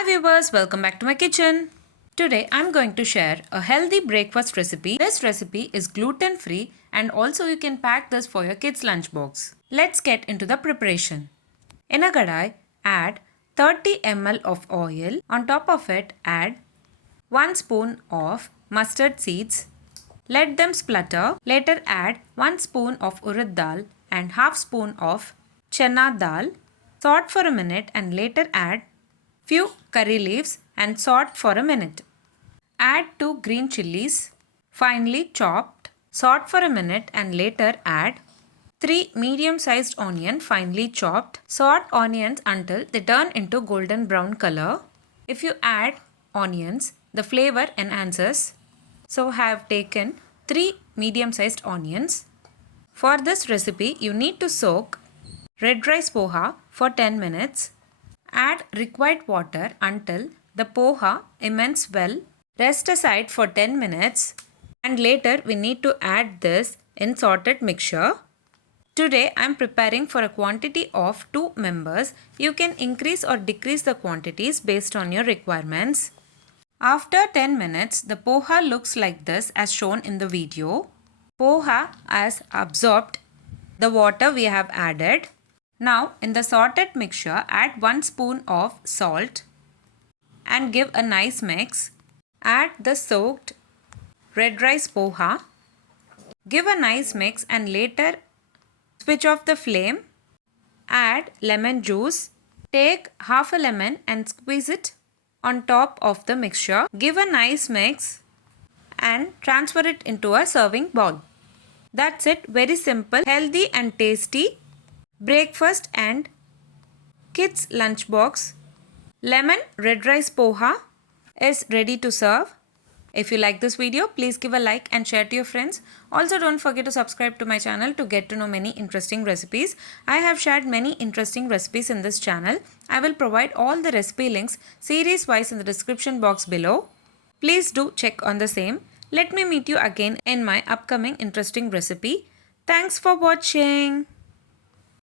Hi viewers, welcome back to my kitchen. Today I'm going to share a healthy breakfast recipe. This recipe is gluten free and also you can pack this for your kids lunchbox. Let's get into the preparation. In a kadai, add 30 ml of oil. On top of it, add 1 spoon of mustard seeds. Let them splutter. Later add 1 spoon of urad dal and half spoon of chana dal. Saute for a minute and later add few curry leaves and saute for a minute. Add 2 green chilies, finely chopped. Saute for a minute and later add 3 medium-sized onion finely chopped. Saute onions until they turn into golden brown color. If you add onions, the flavor enhances. So I have taken 3 medium-sized onions. For this recipe, you need to soak red rice poha for 10 minutes. Add required water until the poha immerses well. Rest aside for 10 minutes and later we need to add this in sorted mixture. Today I am preparing for a quantity of 2 members. You can increase or decrease the quantities based on your requirements. After 10 minutes, the poha looks like this as shown in the video. Poha has absorbed the water we have added. Now in the sorted mixture, add 1 spoon of salt and give a nice mix. Add the soaked red rice poha. Give a nice mix and later switch off the flame. Add lemon juice. Take half a lemon and squeeze it on top of the mixture. Give a nice mix and transfer it into a serving bowl. That's it. Very simple, healthy and tasty breakfast and kids lunchbox lemon red rice poha is ready to serve. If you like this video, please give a like and share to your friends. Also don't forget to subscribe to my channel to get to know many interesting recipes. I have shared many interesting recipes in this channel. I will provide all the recipe links series wise in the description box below. Please do check on the same. Let me meet you again in my upcoming interesting recipe. Thanks for watching.